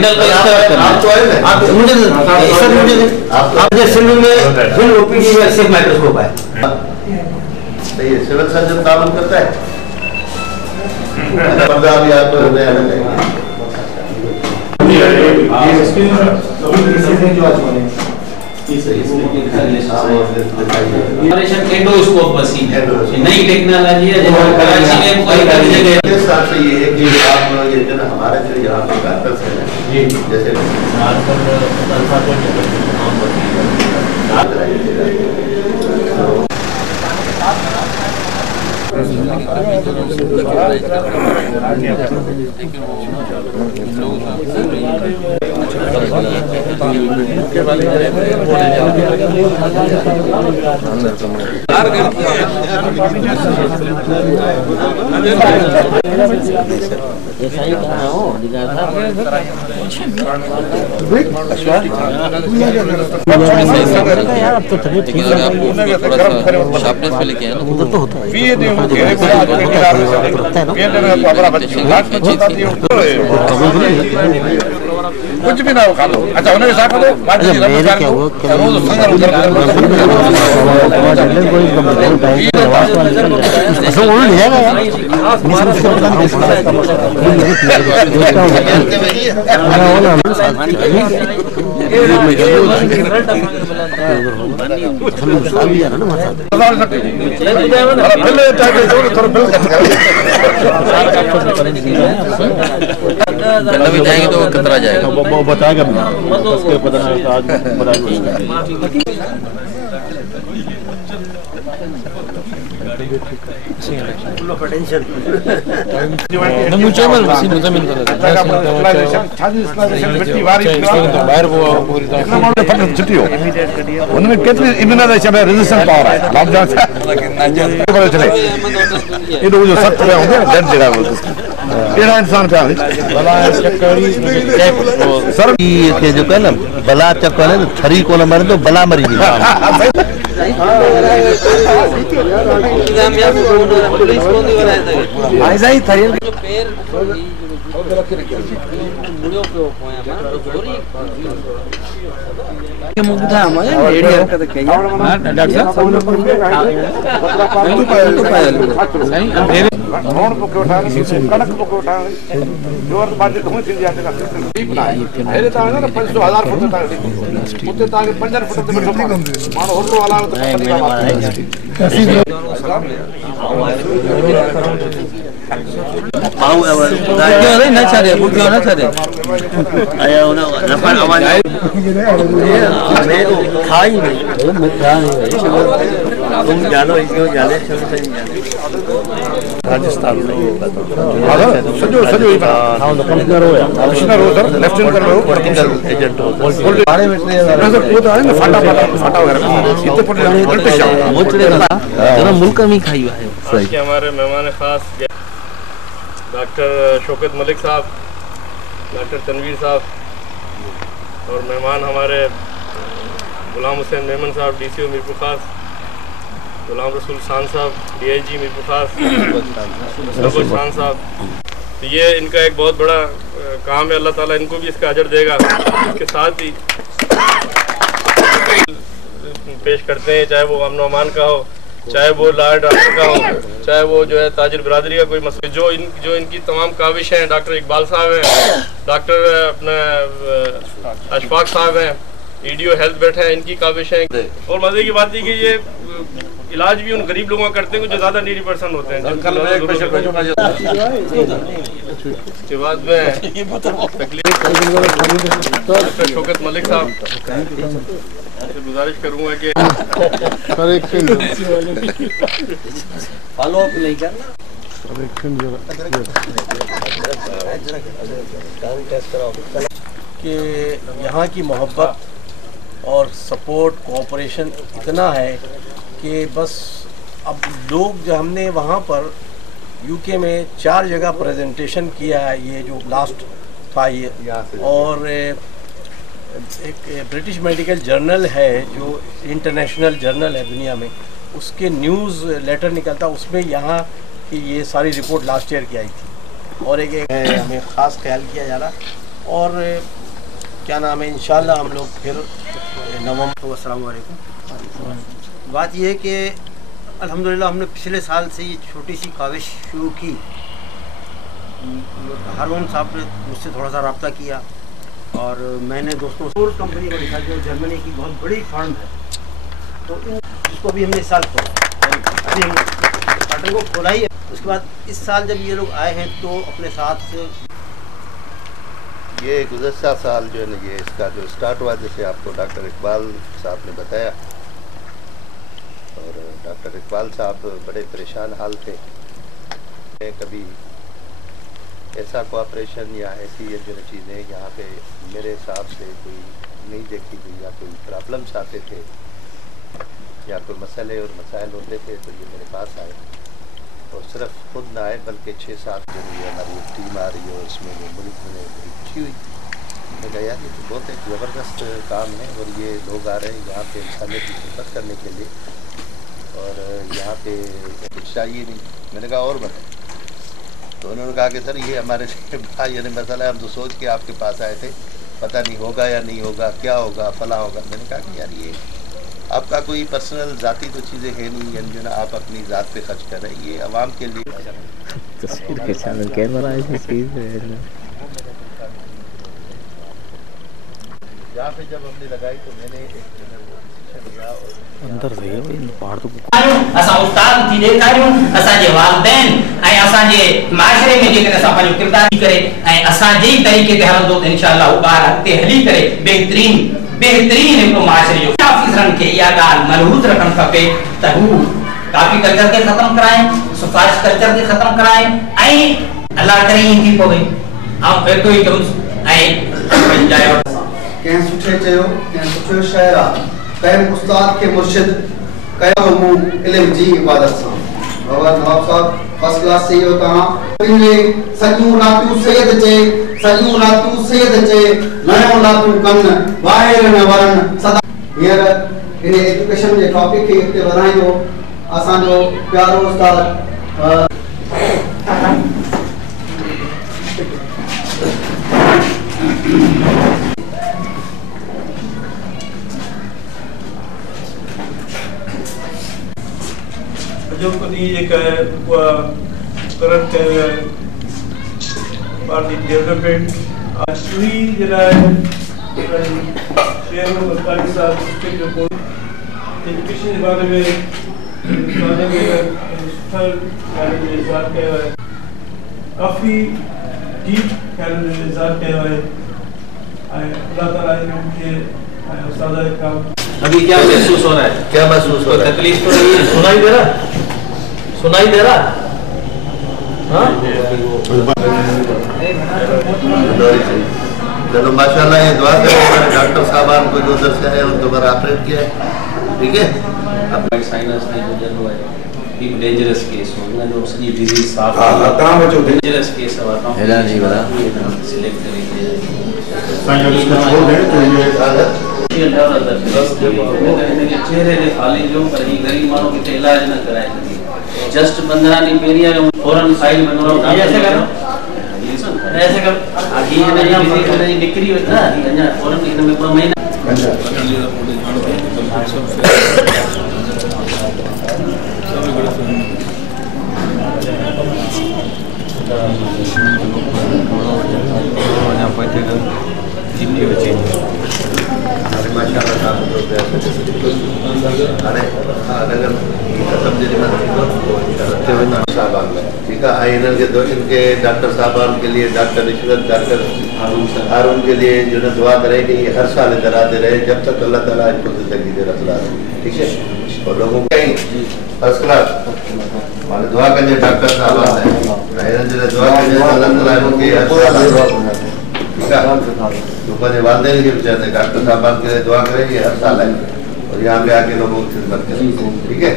Handle का इस्तेमाल करना है। आप मुझे सर मुझे आप जैसे में फिर ओपीडी में सिर्फ माइक्रोस्कोप है। सही है, सिविल सर्जन ताल्लुक करता है। पर्दा भी आप नया लगाएंगे। एंडोस्कोप मशीन है, नई टेक्नोलॉजी है जो कराची में कोई जगह इस साथ से ये है कि आप ये जो हमारे जो यहाँ पे डॉक्टर्स हैं जैसे शार्पनेस पे लेके आए तो होता कुछ भी ना हो खा लो। अच्छा उन्हें साथ दो अभी जाएंगे तो कतरा जाएगा वो बताएगा उसके पता नहीं आज उनमें कितनी इम्यूनाइजेशन है, रेजिस्टेंस पावर है। ये लोग जो सख्त पे होंगे डर जगह बोलते तेरा इंसान पे सर ये जो कहना बला चक्कर है थरी को न मरे तो बला मरी नहीं। ऐसा ही थरी मुग्धा हमारे मीडिया का तो कहीं डॉक्टर रोड को उठा कनक को उठा जोर बात तो हुई थी जाते का पहले तो ना 500,000 फुट तक उते तक 50 फुट तक बैठो मानो होलो वाला तो पाऊ नहीं ना चाहे बुकियो ना चाहे आया ना रफा आवाज मैं तो खाई नहीं मैं खा नहीं तुम जानो इसको जाने चलो राजस्थान में सजो सजो हां तो कमिश्नर हो कमिश्नर हो सर लेफ्टिनेंट कर्नल हो पॉलिटिकल एजेंट हो बाड़े में सर वो तो है ना फाटा वगैरह इतने पड़े मोचड़े का जरा मुल्क में खाई हुआ है। आज के हमारे मेहमान खास डॉक्टर शौकत मलिक साहब, डॉक्टर तनवीर साहब और मेहमान हमारे गुलाम हुसैन मेमन साहब डीसीओ मीरपुर खास, गुलाम रसूल खान साहब डीआईजी मीरपुर खास, रसूल खान साहब। तो ये इनका एक बहुत बड़ा काम है, अल्लाह ताला इनको भी इसका अजर देगा। इसके साथ ही पेश करते हैं, चाहे वो अमन अमान का हो, चाहे वो लॉ एंड ऑर्डर का हो, चाहे वो जो है ताजिर बिरादरी का कोई मसला, जो इनकी तमाम काविश हैं। डॉक्टर इकबाल साहब हैं, डॉक्टर अपना अशफाक साहब हैं, ईडीओ हेल्थ बैठे हैं, इनकी काविश हैं। और मजे की बात है कि ये इलाज भी उन गरीब लोगों का करते हैं जो ज़्यादा नीडी पर्सन होते हैं। उसके बाद में डॉक्टर शौकत मलिक साहब गुजारिश करूँगा कि फॉलो अप नहीं करना कि यहाँ की मोहब्बत और सपोर्ट कोऑपरेशन इतना है कि बस अब लोग जो हमने वहाँ पर यूके में 4 जगह प्रेजेंटेशन किया है, ये जो लास्ट था ये, और एक ब्रिटिश मेडिकल जर्नल है जो इंटरनेशनल जर्नल है दुनिया में, उसके न्यूज़ लेटर निकलता, उसमें यहाँ की ये सारी रिपोर्ट लास्ट ईयर की आई थी। और एक हमें ख़ास ख्याल किया जा रहा और क्या नाम है, इंशाल्लाह हम लोग फिर नवंबर। अस्सलाम वालेकुम। बात यह है कि अल्हम्दुलिल्लाह हमने पिछले साल से ये छोटी सी काविश शुरू की। हारून साहब ने मुझसे थोड़ा सा रब्ता किया और मैंने दोस्तों सोर्स कंपनी को लिखा जो जर्मनी की बहुत बड़ी फर्म है, तो इसको भी हमने इस साल खोला, अभी हमने पार्टनर को खोला ही है। उसके बाद इस साल जब ये लोग आए हैं तो अपने साथ ये गुज़श्ता साल जो है ना, ये इसका जो स्टार्ट हुआ, जैसे आपको डॉक्टर इकबाल साहब ने बताया, और डॉक्टर इकबाल साहब बड़े परेशान हाल थे। कभी ऐसा कोऑपरेशन या ऐसी ये जो चीज़ें यहाँ पे मेरे हिसाब से कोई नहीं देखी गई, या कोई प्रॉब्लम्स आते थे या कोई मसले और मसाइल होते थे तो ये मेरे पास आए, और सिर्फ खुद ना आए बल्कि 6-7 जो ये हमारी टीम आ रही है और इसमें मुल्क में बड़ी खुशी हुई। मैंने कहा यार ये तो बहुत एक ज़बरदस्त काम है, और ये लोग आ रहे हैं यहाँ पे इंसानियत की खिदमत करने के लिए, और यहाँ पे कुछ चाहिए नहीं। मैंने कहा और बताए, तो उन्होंने कहा कि सर ये हमारे लिए बड़ा यानी मसला है, हम तो सोच के आपके पास आए थे, पता नहीं होगा या नहीं होगा, क्या होगा, फला होगा। मैंने कहा कि यार ये आपका कोई पर्सनल ज़ाती तो चीज़ें है नहीं, यानी जो ना आप अपनी ज़ात पे खर्च कर रहे हैं, ये आवाम के लिए। तस्वीर के चैनल कैमरा यहाँ पे जब हमने लगाई तो मैंने एक अंदर से पहाड़ तो असां उस्ताद थी ॾेखारियूं, असांजे वालिदैन ऐं असांजे माशरे में जेकॾहिं असां पंहिंजो किरदार करे ऐं असांजे ई तरीक़े ते हलंदो त इंशाअल्लाह उहो ॿार अॻिते हली करे बहितरीन हिकिड़ो माशरे जो ऑफिसरनि खे इहा ॻाल्हि मलहूज़ रखणु खपे त हू कापी कल्चर खे ख़तमु कराइनि, सिफारिश कल्चर खे ख़तमु कराइनि, ऐं अलाह करे ईंदी पवे ऐं एतिरो ई चवंदुसि ऐं कंहिं सुठे चयो, कंहिं सुठो शाइर आहे, कंहिं उस्ताद के मुर्शिद कयो मूं इल्म जी इबादत सां। बाबा नवाब साहब फर्स्ट क्लास से इहो तव्हां सॼियूं रातियूं सैयद चे, सॼियूं रातियूं सैयद चे, नयूं रातियूं कनि ॿाहिरि न वरनि सदा। हींअर इन एजुकेशन जे टॉपिक खे अॻिते वधाईंदो असांजो प्यारो उस्ताद जो कभी एक करंट फॉर द डेवलपमेंट आज भी जरा शेयर सरकारी साथ स्टेट रिपोर्ट एजुकेशन के बारे में सारे में स्थल में इजाद किया है, काफ़ी डीप में इजाद किया है। अल्लाह ताला इनके उस्ताद का अभी क्या महसूस हो रहा है? क्या महसूस हो रहा है? तकलीफ तो नहीं है? सुनाई दे रहा? सुनाई दे रहा? हाँ? चलो माशाल्लाह, ये दुआ करें हमारे डॉक्टर साहबान को जो उधर से है और दोबारा ऑपरेट किया है, ठीक है। साइनस में गुजर हुआ है, डेंजरस केस हो गया, जो सही डिजीज साफ डेंजरस केस है, हेला नहीं बड़ा सिलेक्ट करेंगे फाइनल इसको छोड़ दें तो ये चेहरे के खाली जो पर ही गरीब मानो के इलाज न कराए जस्ट 15 दिन पहले फौरन फाइल बनवाओ, ऐसे करो ऐसे कर आगे ये नहीं बिक्री होता है ना फौरन दिन में पूरा महीना ठीक है। इनके डॉक्टर साहबान के लिए, डॉक्टर इशरत, डॉक्टर हारून के लिए जो है दुआ करें कि ये हर साल इधर आते रहे जब तक अल्लाह ताला इनको जिंदगी दे रखला, ठीक है। और लोगों को फर्स्ट क्लास माने दुआ करिए डॉक्टर साहबान है दुआ करिए अल्लाह ताला इनके हर साल, ठीक है। तो बड़े वालिदैन के बेचारे डॉक्टर साहबान के लिए दुआ करें, ये हर साल है और यहाँ पे आके लोगों की खिदमत करें, ठीक है।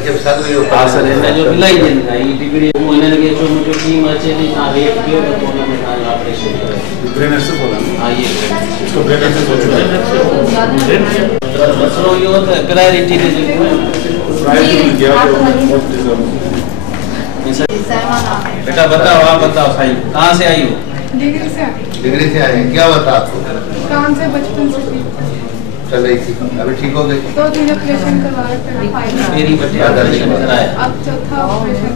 के साथ में जो पास है ना जो मिलाई देना ये डिग्री वो इन्हें लगे जो मुझे टीम अच्छे नहीं ना रेट किया तो उन्होंने ना ऑपरेशन किया ब्रेन से बोला हां ये इसको ब्रेन से सोचो मसलो ये होता है क्लैरिटी दे जो प्राइस गया तो बेटा बताओ, आप बताओ भाई, कहाँ से आई हो? डिग्री से डिग्री से आए हैं। क्या बता आपको? कान से बचपन से थी, चल रही थी, अभी ठीक हो गई? 2-3 ऑपरेशन करवाए थे, मेरी बच्चे ऑपरेशन कराया, अब चौथा ऑपरेशन।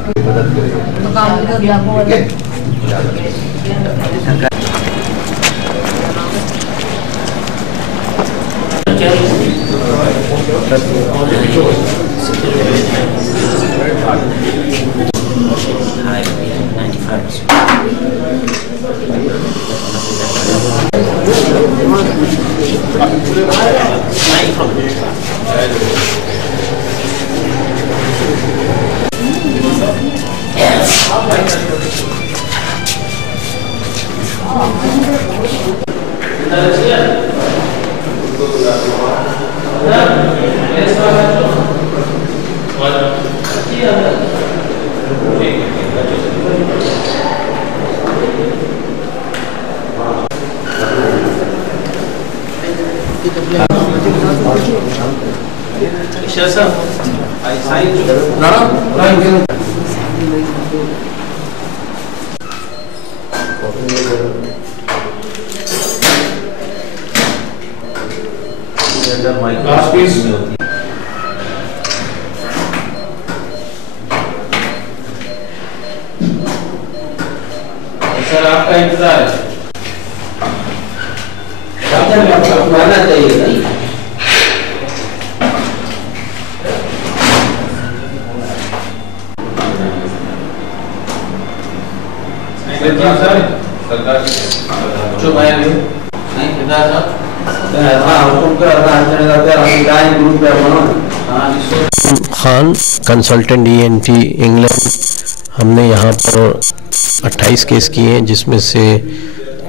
सर आपका इंतजार है, आना चाहिए। खान कंसल्टेंट ENT इंग्लैंड, हमने यहाँ पर 28 केस किए हैं, जिसमें से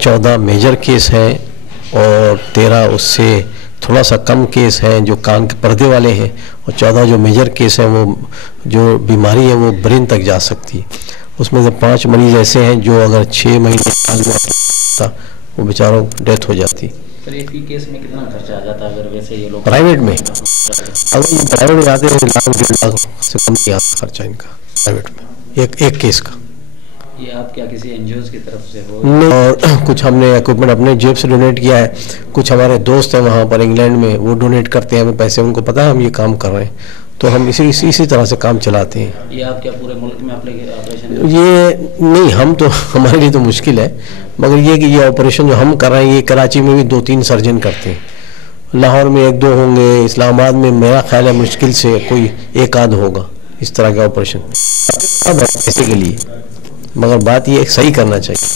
14 मेजर केस हैं और 13 उससे थोड़ा सा कम केस हैं जो कान के पर्दे वाले हैं, और 14 जो मेजर केस हैं वो जो बीमारी है वो ब्रेन तक जा सकती है। उसमें से 5 मरीज ऐसे हैं जो अगर 6 महीने साल में था वो बेचारों डेथ हो जाती। सर एक ही केस में कितना खर्चा आ जाता है अगर वैसे ये लोग प्राइवेट में? अगर ये प्राइवेट में जाते हैं 1-1.5 लाख से कम नहीं आता खर्चा इनका प्राइवेट में, एक केस का। ये आप क्या किसी NGOs की तरफ से हो? नहीं, और कुछ हमने इक्विपमेंट अपने जेब से डोनेट किया है, कुछ हमारे दोस्त हैं वहाँ पर इंग्लैंड में, वो डोनेट करते हैं हमें पैसे, उनको पता है हम ये काम कर रहे हैं, तो हम इसी तरह से काम चलाते हैं। ये आप क्या पूरे मुल्क में ऑपरेशन? ये नहीं, हम तो हमारे लिए तो मुश्किल है, मगर ये कि ये ऑपरेशन जो हम कर रहे हैं ये कराची में भी 2-3 सर्जन करते हैं, लाहौर में 1-2 होंगे, इस्लामाबाद में मेरा ख्याल है मुश्किल से कोई 1-आध होगा इस तरह का ऑपरेशन। अब पैसे के लिए, मगर बात ये सही करना चाहिए।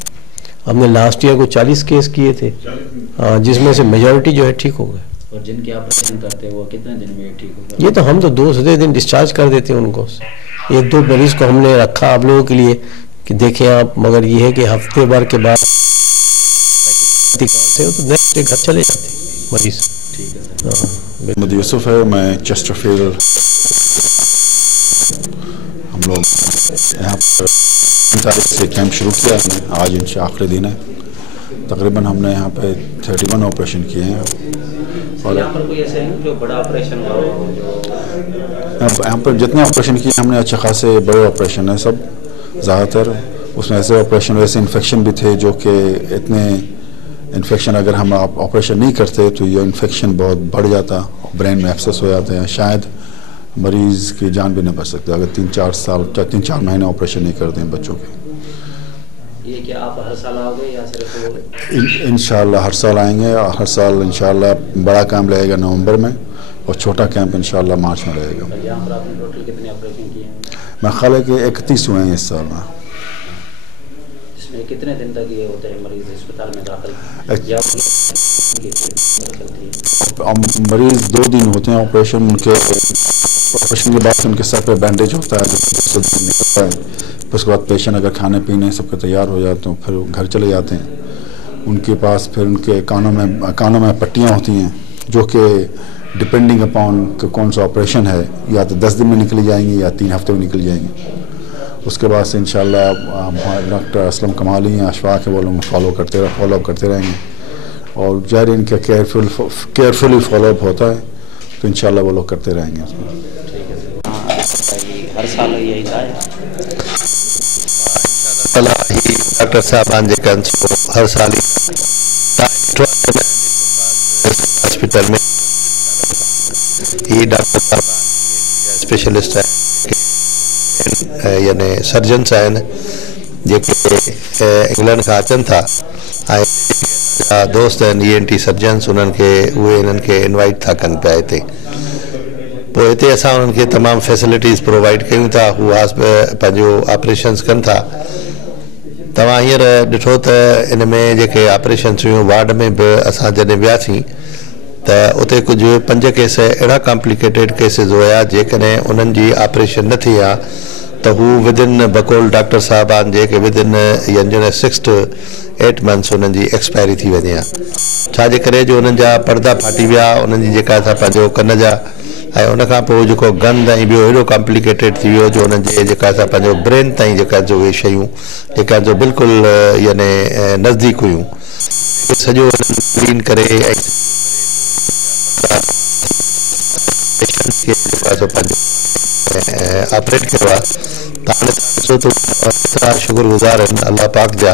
हमने लास्ट ईयर को 40 केस किए थे, जिसमें से मेजॉरिटी जो है ठीक हो गए। और जिनके ऑपरेशन करते हैं वो कितने दिन में ठीक हो गए? ये तो हम तो 2 दिन डिस्चार्ज कर देते हैं उनको। 1-2 मरीज को हमने रखा आप लोगों के लिए कि देखें आप, मगर ये है कि हफ्ते भर के बाद तो नेक्स्ट डे घर चले जाते हैं मरीज। ठीक है सर। मोहम्मद यूसुफ है, मैं चेस्टरफील्ड, हम लोग यहाँ पर 3 तारीख से कैंप शुरू किया हमने, आज इनसे आखिरी दिन है। तकरीबन हमने यहाँ पे 31 ऑपरेशन किए हैं। और यहाँ पर कोई ऐसे है जो बड़ा ऑपरेशन हुआ हो? जो यहाँ पर जितने ऑपरेशन किए हमने अच्छे खासे बड़े ऑपरेशन हैं सब, ज़्यादातर उसमें ऐसे ऑपरेशन, वैसे इन्फेक्शन भी थे जो कि इतने इन्फेक्शन अगर हम ऑपरेशन नहीं करते तो ये इन्फेक्शन बहुत बढ़ जाता, ब्रेन में एब्सेस हो जाते हैं, शायद मरीज़ की जान भी नहीं बच सकती अगर 3-4 महीने ऑपरेशन नहीं करते हैं बच्चों के। ये क्या आप हर साल आओगे या सिर्फ? इंशाल्लाह हर साल आएंगे, और हर साल इंशाल्लाह बड़ा कैंप लगेगा नवंबर में और छोटा कैंप इंशाल्लाह मार्च में लगेगा। यहाँ पर आपने टोटल कितने ऑपरेशन किए हैं? मैं ख्याल है कि 31 हुए हैं इस साल में। इसमें कितने दिन तक ये होते हैं मरीज अस्पताल में दाखिल? मरीज 2 दिन होते हैं ऑपरेशन, उनके ऑपरेशन के बाद उनके सर पे बैंडेज होता है जो निकलता है, उसके बाद पेशेंट अगर खाने पीने सबके तैयार हो जाते हैं फिर घर चले जाते हैं। उनके पास फिर उनके कानों में पट्टियाँ होती हैं जो कि डिपेंडिंग अपॉन कौन सा ऑपरेशन है, या तो 10 दिन में निकली जाएंगी या 3 हफ्ते में निकल जाएंगी। उसके बाद से इंशाल्लाह डॉक्टर असलम कमाली हैं, अशफाक है, वो लोग फॉलोअप करते रहेंगे और जारी इनका केयरफुली फॉलोअप होता है, तो इंशाल्लाह वो लोग करते रहेंगे उसमें। हर साल यही था डॉक्टर साहबान जेकन हर साल हॉस्पिटल में डॉक्टर साहब स्पेशलिस्ट यानी सर्जन्स आहिनि जेके इंग्लैंड का अचन था दोस्त ENT सर्जन्स उन्हनि खे उहे इन्हनि खे इनवाइट था कनि पिया हिते पोइ हिते असां उन्हनि खे तमामु फैसिलिटीज़ प्रोवाइड कयूं था हू पंहिंजो ऑपरेशंस कनि था तव्हां हींअर ॾिठो त इन में जेके ऑपरेशन्स हुयूं वार्ड में बि असां जॾहिं वियासीं त उते कुझु 5 केस अहिड़ा कॉम्प्लिकेटेड केसिस हुया जेकॾहिं उन्हनि जी ऑपरेशन न थी आहे त हू विदिन बकोल डॉक्टर साहबान जेके विदिन 6 to 8 months उन्हनि जी एक्सपायरी थी वञे आहे छाजे करे जो उन्हनि जा पर्दा फाटी विया उन्हनि जी जेका असां पंहिंजो कन जा ऐं उनखां पोइ जेको गंद ऐं ॿियो अहिड़ो कॉम्प्लिकेटेड थी वियो जो उन्हनि जे जेका असां पंहिंजो ब्रेन ताईं जेका जो उहे शयूं जेका जो बिल्कुलु यानी नज़दीक हुयूं सॼो क्लीन करे ऑपरेट कयो आहे ॾिसो त एतिरा शुक्रगुज़ार आहिनि अल्लाह पाक जा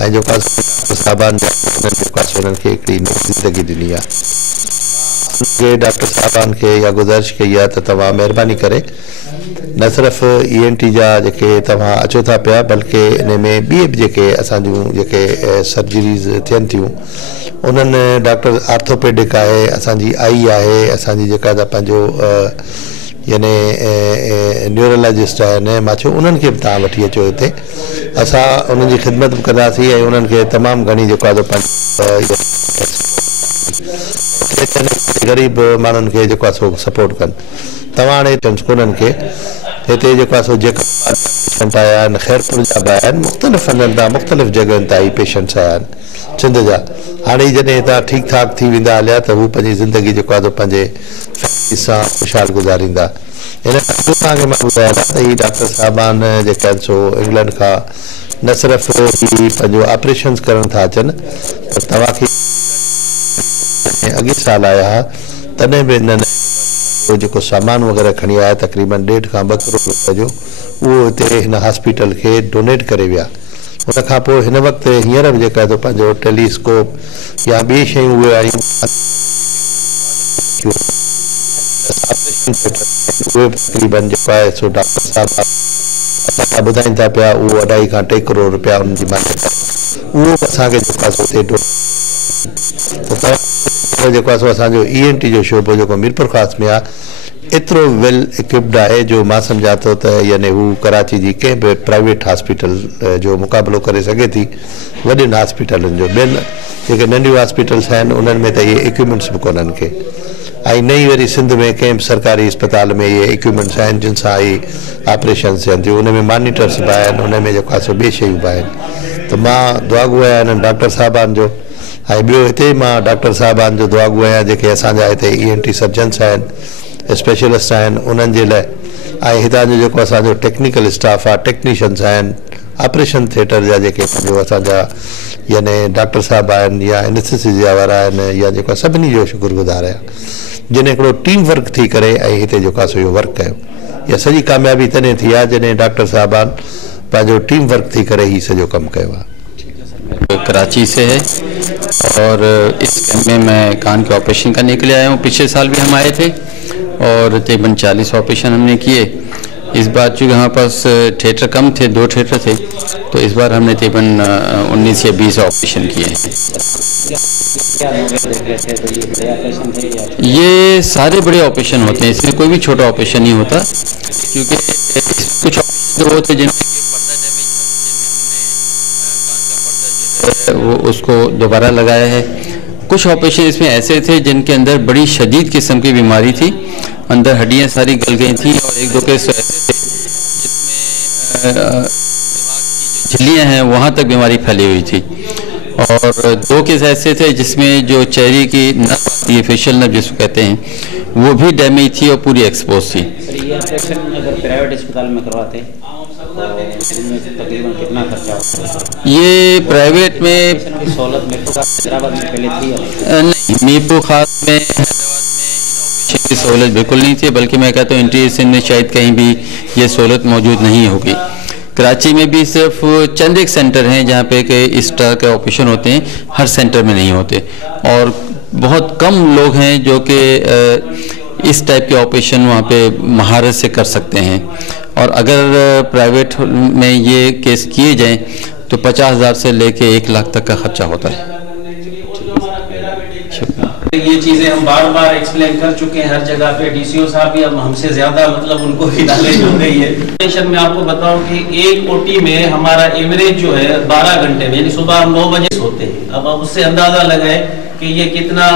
ऐं जेका साहबान जा उन्हनि खे हिकिड़ी नई ज़िंदगी ॾिनी आहे डॉक्टर साहबान खे इहा गुज़ारिश कई आहे त तव्हां महिरबानी करे न सिर्फ़ु ENT जा जेके तव्हां अचो था पिया बल्कि इन में ॿिए बि जेके असांजूं जेके सर्जरीज़ थियनि थियूं उन्हनि डॉक्टर आर्थोपेडिक आहे असांजी आई आहे असांजी जेका पंहिंजो यानी न्यूरोलॉजिस्ट आहिनि मां चयो उन्हनि खे बि तव्हां वठी अचो हिते असां उन्हनि जी ख़िदमत बि कंदासीं ऐं उन्हनि खे तमामु घणी जेको आहे ग़रीब माण्हुनि खे जेको आहे सो सपोर्ट कनि तव्हां हाणे कोन्हनि खे हिते जेको आहे सो जेका पेशेंट आया आहिनि ख़ैरपुर जा बि आया आहिनि मुख़्तलिफ़ हंधनि तां मुख़्तलिफ़ जॻहियुनि तां पेशेंट्स आया आहिनि सिंध जा हाणे जॾहिं हितां ठीकु ठाक थी वेंदा हलिया त हू पंहिंजी ज़िंदगी जेको आहे पंहिंजे फैमिली सां ख़ुशहाल गुज़ारींदा हिन खां पोइ तव्हांखे मां ॿुधायां त ही डॉक्टर साहबान जेके आहिनि सो इंग्लैंड खां न सिर्फ़ु ही पंहिंजो ऑपरेशन्स करण था अचनि पर तव्हांखे अॻे साल आया हुआ तॾहिं बि हिननि जेको सामान वग़ैरह खणी आया तक़रीबन 1.5 खां 2 करोड़ रुपए जो उहो हिते हिन हॉस्पिटल खे डोनेट करे विया उनखां पोइ हिन वक़्तु हींअर बि जेका पंहिंजो टेलीस्कोप या ॿी शयूं उहे आयूं उहे तक़रीबन जेको आहे सो डॉक्टर साहब असांखे ॿुधाइनि था पिया उहो 2.5 खां 3 करोड़ रुपया उन्हनि जी मालिक उहो बि असांखे जेको आहे सो हुते जेको आहे सो असांजो ENT जो शोबो जेको मीरपुर ख़ास में आहे एतिरो वेल इक्विप्ड आहे जो मां सम्झा थो त यानी हू कराची जी कंहिं बि प्राइवेट हॉस्पिटल जो मुक़ाबिलो करे सघे थी वॾनि हॉस्पिटलनि जो ॿियनि जेके नंढियूं हॉस्पिटल्स आहिनि उन्हनि में त इहे इक्विपमेंट्स बि कोन्हनि खे ऐं नई वरी सिंध में कंहिं बि सरकारी अस्पताल में इहे इक्विपमेंट्स आहिनि जिन सां इहे ऑपरेशन्स थियनि थियूं उन में मॉनिटर्स बि आहिनि उन में जेको आहे सो ॿिए शयूं बि आहिनि त मां दुआगो आहियां हिननि डॉक्टर साहबान जो ऐं ॿियो हिते मां डॉक्टर साहबान जो दुआगो आहियां जेके असांजा हिते ENT सर्जन्स आहिनि स्पेशलिस्ट आहिनि उन्हनि जे लाइ ऐं हितां जो जेको असांजो टेक्निकल स्टाफ आहे टेक्नीशियन्स आहिनि ऑपरेशन थिएटर जा जेके पंहिंजो असांजा यानी डॉक्टर साहब आहिनि या एनेस्थीसिया वारा आहिनि या जेको सभिनी जो शुक्रगुज़ार आहियां जिन हिकिड़ो टीम वर्क थी करे ऐं हिते जेको आहे सो इहो वर्क कयो इहा सॼी कामयाबी तॾहिं थी आहे जॾहिं डॉक्टर साहबान पंहिंजो टीम वर्क थी करे ही सॼो कमु कयो आहे कराची से है और इस कैंप में मैं कान के ऑपरेशन करने के लिए आया हूँ पिछले साल भी हम आए थे और तकरीबन 40 ऑपरेशन हमने किए इस बार चूँकि हमारे पास थिएटर कम थे 2 थिएटर थे तो इस बार हमने तकरीबन 19 या 20 ऑपरेशन किए हैं ये सारे बड़े ऑपरेशन होते हैं इसमें कोई भी छोटा ऑपरेशन नहीं होता क्योंकि कुछ ऑपरेशन होते हैं वो उसको दोबारा लगाया है कुछ ऑपरेशन इसमें ऐसे थे जिनके अंदर बड़ी शदीद किस्म की बीमारी थी अंदर हड्डियां सारी गल गई थी और 1-2 केस ऐसे थे जिसमें दिमाग की जो झिल्लियां हैं वहाँ तक बीमारी फैली हुई थी और 2 केस ऐसे थे जिसमें जो चेहरे की नर्व आती है फेशियल नर्व जिसको कहते हैं वो भी डैमेज थी और पूरी एक्सपोज थी। ये ऑपरेशन अगर प्राइवेट अस्पताल में करवाते तकरीबन कितना खर्चा होता है? ये प्राइवेट में सहूलत मीरपुर हैदराबाद में पहले थी नहीं मीरपुर खास में हैदराबाद में इन ऑपरेशन की सहूलत बिल्कुल नहीं थी, बल्कि मैं कहता हूँ इंटीरियर सिंध में शायद कहीं भी ये सहूलत मौजूद नहीं होगी। कराची में भी सिर्फ चंद एक सेंटर हैं जहाँ पे कि इस तरह के ऑपरेशन होते हैं, हर सेंटर में नहीं होते, और बहुत कम लोग हैं जो कि इस टाइप के ऑपरेशन वहाँ पे महारत से कर सकते हैं। और अगर प्राइवेट में ये केस किए जाएं तो 50,000 से लेके 1 लाख तक का खर्चा होता है। ये चीज़ें हम बार बार एक्सप्लेन कर चुके हैं हर जगह पे। डीसीओ साहब भी अब हमसे ज़्यादा मतलब उनको ही नॉलेज हो गई है। मैं आपको बताऊं कि एक ओटी में हमारा एवरेज जो है 12 घंटे में, यानी सुबह हम 9 बजे सोते हैं। अब आप उससे अंदाज़ा लगाए कि ये कितना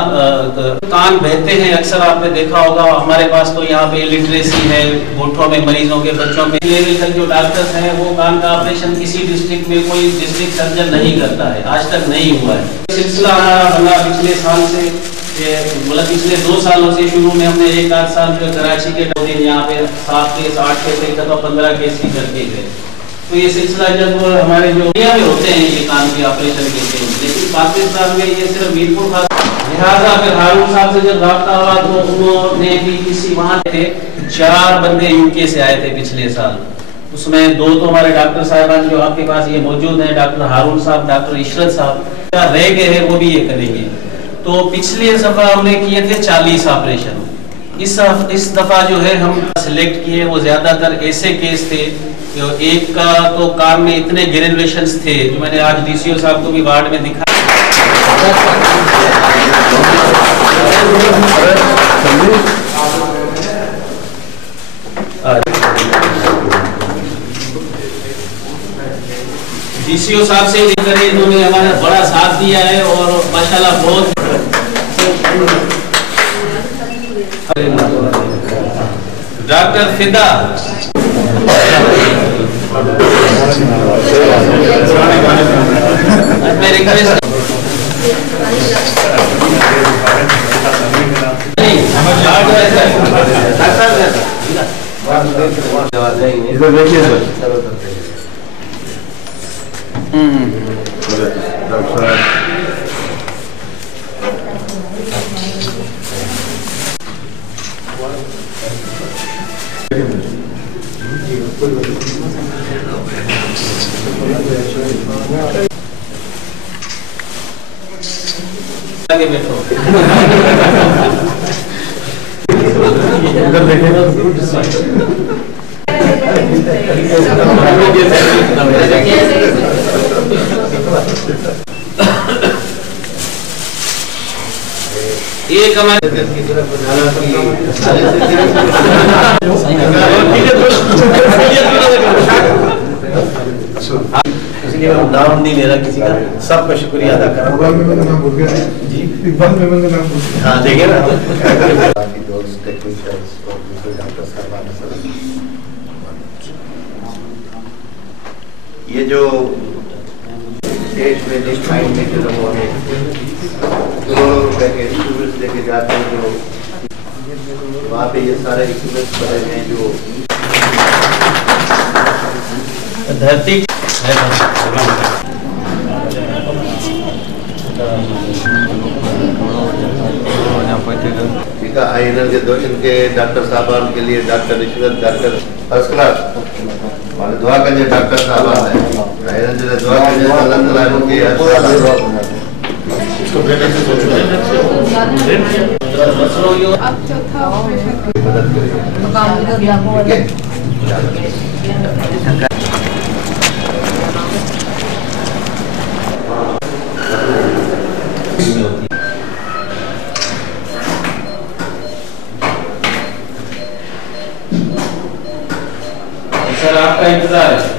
कान बहते हैं। अक्सर आपने देखा होगा, हमारे पास तो यहाँ पे लिटरेसी है, गोठों में मरीजों के बच्चों में लेवल तक जो डॉक्टर्स हैं वो कान का ऑपरेशन किसी डिस्ट्रिक्ट में कोई डिस्ट्रिक्ट सर्जन नहीं करता है, आज तक नहीं हुआ है। सिलसिला हमारा बना पिछले साल से, मतलब पिछले 2 सालों से शुरू में हमने 1-8 साल जो कराची के दिन यहाँ पे 7 केस 8 केस एक दफा 15 केस ही करके गए। तो ये सिलसिला जब हमारे जो इंडिया में होते हैं ये कान के ऑपरेशन के केस, लेकिन पाकिस्तान में ये सिर्फ मीरपुर का। लिहाजा फिर हारून साहब से जब रब्ता हुआ तो उन्होंने भी किसी वहाँ थे 4 बंदे यूके से आए थे पिछले साल, उसमें 2 तो हमारे डॉक्टर साहबान जो आपके पास ये मौजूद हैं, डॉक्टर हारून साहब, डॉक्टर इशरत साहब रह गए हैं, वो भी ये करेंगे। तो पिछले दफा हमने किए थे 40 ऑपरेशन। इस दफा जो है हम सिलेक्ट किए वो ज्यादातर ऐसे केस थे, एक का तो कान में इतने ग्रेजुएशंस थे जो मैंने आज डीसीओ साहब को भी वार्ड में दिखा। डीसीओ साहब से इन्होंने हमारा बड़ा साथ दिया है और माशाल्लाह बहुत। डॉक्टर फिदा मैं रिक्वेस्ट इधर देखिए सर। आगे बैठो। इधर देखिए। एक हमारे इसलिए मैं नाम नहीं ले रहा किसी का, सबका शुक्रिया अदा कर रहा हूँ जी। हाँ देखिए ना, ये जो स्टेज में लिस्ट फाइल में जो लोगों ने करोड़ों रुपए के इक्विपमेंट्स लेके जाते हैं, जो वहाँ पे ये सारे इक्विपमेंट्स पड़े हैं जो धरती ठीक है। आईएनएल के 2 इनके डॉक्टर साहबान के लिए doctor Ishrat, doctor first class माने दुआ करिए डॉक्टर साहबान है आईएनएल जो दुआ करिए अल्लाह ताला उनके इसको बेटा से अब चौथा ऑपरेशन मदद करेंगे। सर आपका इंतजार है।